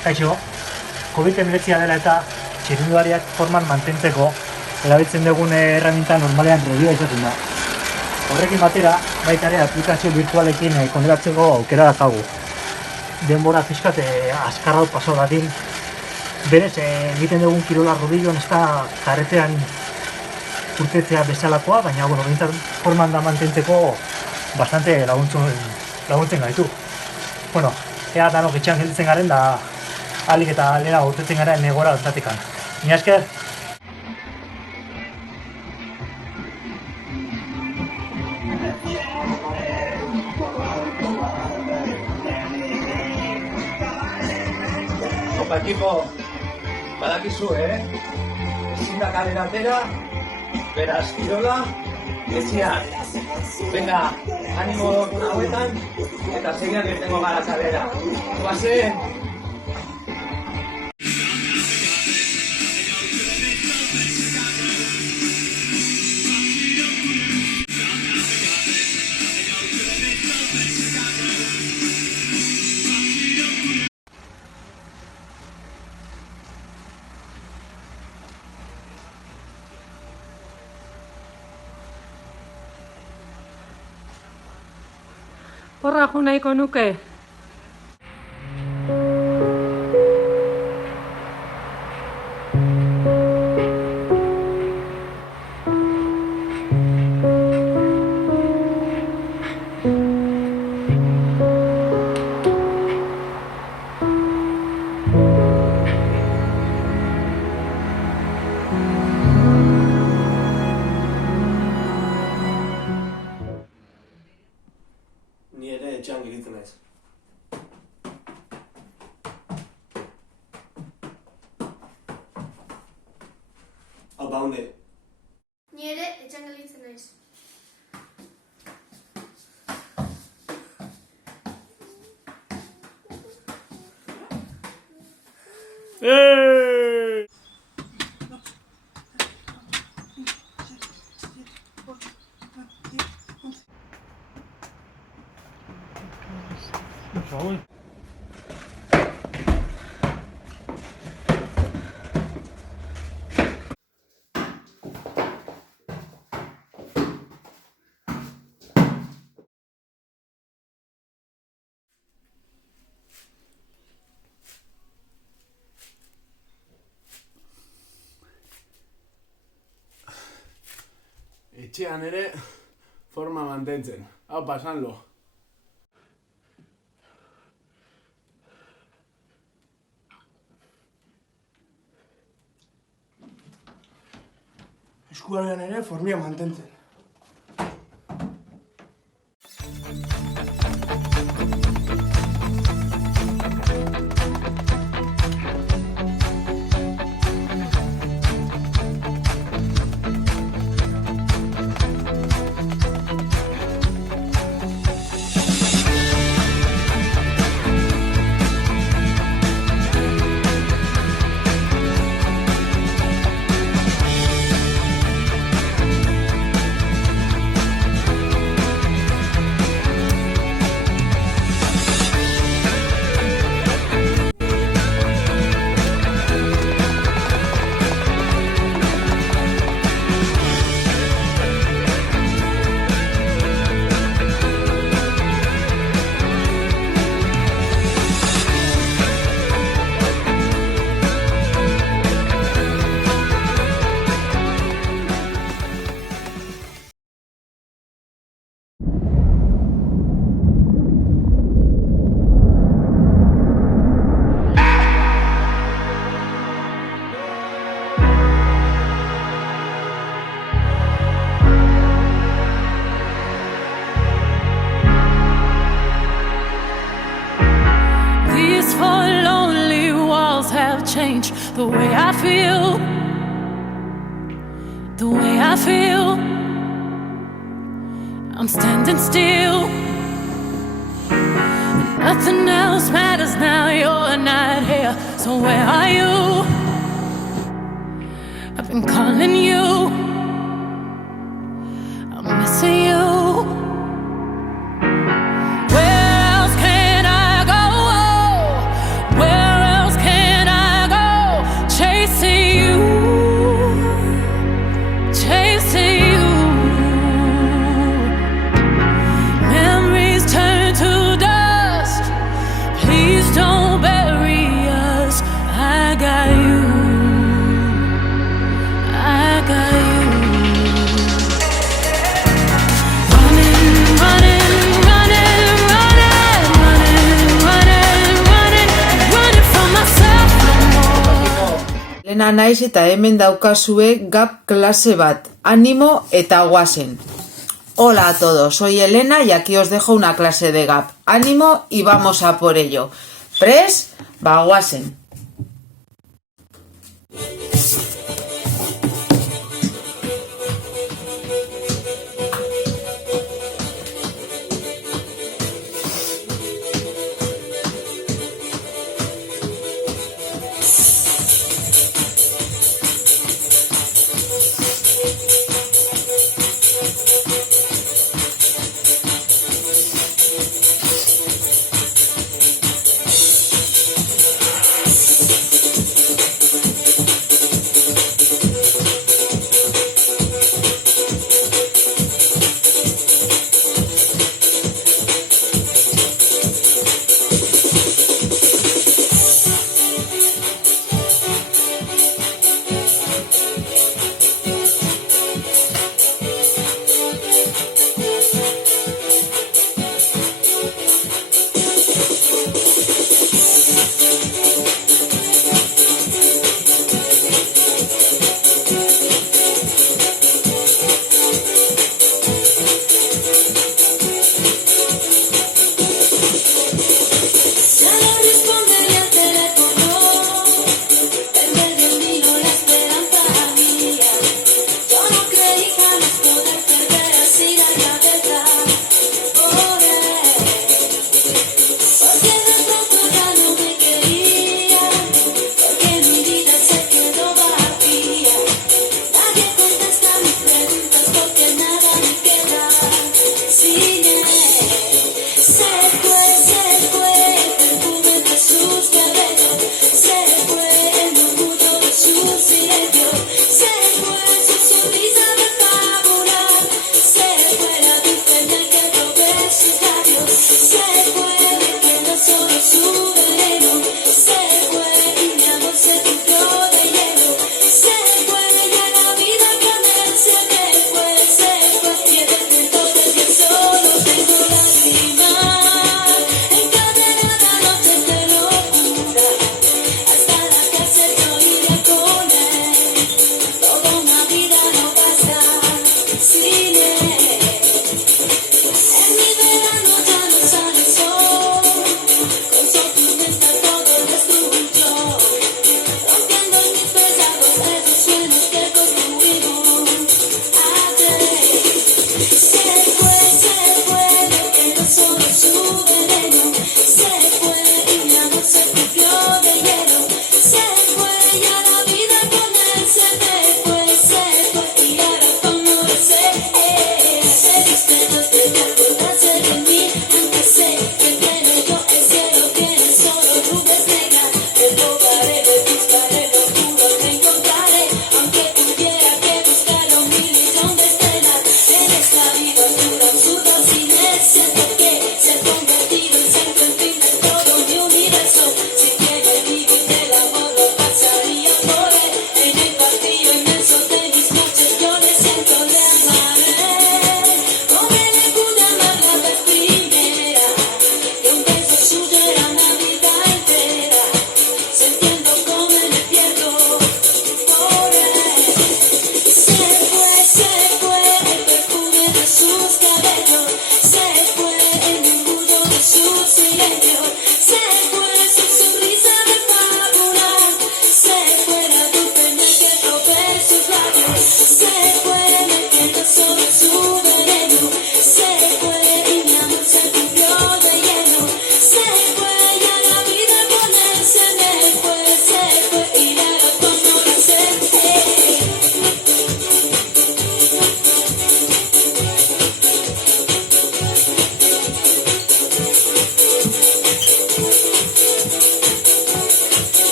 Kaixo, COVID-19 dela eta txirrindulariak forman mantentzeko erabiltzen dugun erraminta normalean redioa izaten da. Horrekin batera, baita ere aplikazio virtualekin konektatzeko aukera daukagu. Denbora pixkat azkarra paso dadin. Berez, egiten dugun kirola rodilloan ez da karretean urtetzea bezalakoa, baina behintzat forman da mantentzeko bastante laguntzen gaitu. Ea danok etxean gelditzen garen da ahalik eta aldera urtetzen garen egora hortatekan. Mila esker! Equipo, badakizu, ezin da kalera atera, beraz, kirola, ezian. Venga, animo hauetan, eta segiak irtengo gara kalera. Guazen! Horra jo nahiko nuke. Ni ere etxean giritzen naiz. Hau, honde. Ni ere etxean gelditzen naiz. Etxean ere forma mantentzen. Hau, pasanlo. Eskualdean ere formia mantentzen. Change the way I feel, the way I feel. I'm standing still. Nothing else matters now. You're not here, so where are you? I've been calling you. I'm missing you. Where else can I go? Where else missing you. Memories turn to dust. Please don't bury us. I got you. I got you. Running, running, running, running, running, running, running, running from myself no more. Elena naiz eta hemen daukazue GAP klase bat. Ánimo eta guazen. Hola a todos, soy Elena y aquí os dejo una clase de GAP. Ánimo y vamos a por ello. ¿Pres? Va, guazen.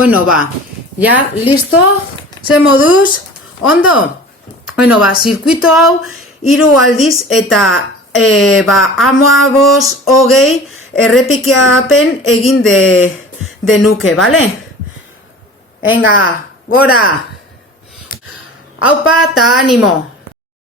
Bueno, ba, ja, listo? Ze moduz? Ondo? Bueno, ba, zirkuito hau 3 aldiz eta amabos hogei errepikiapen egin de nuke, bale? Venga, gora! Aupa eta animo!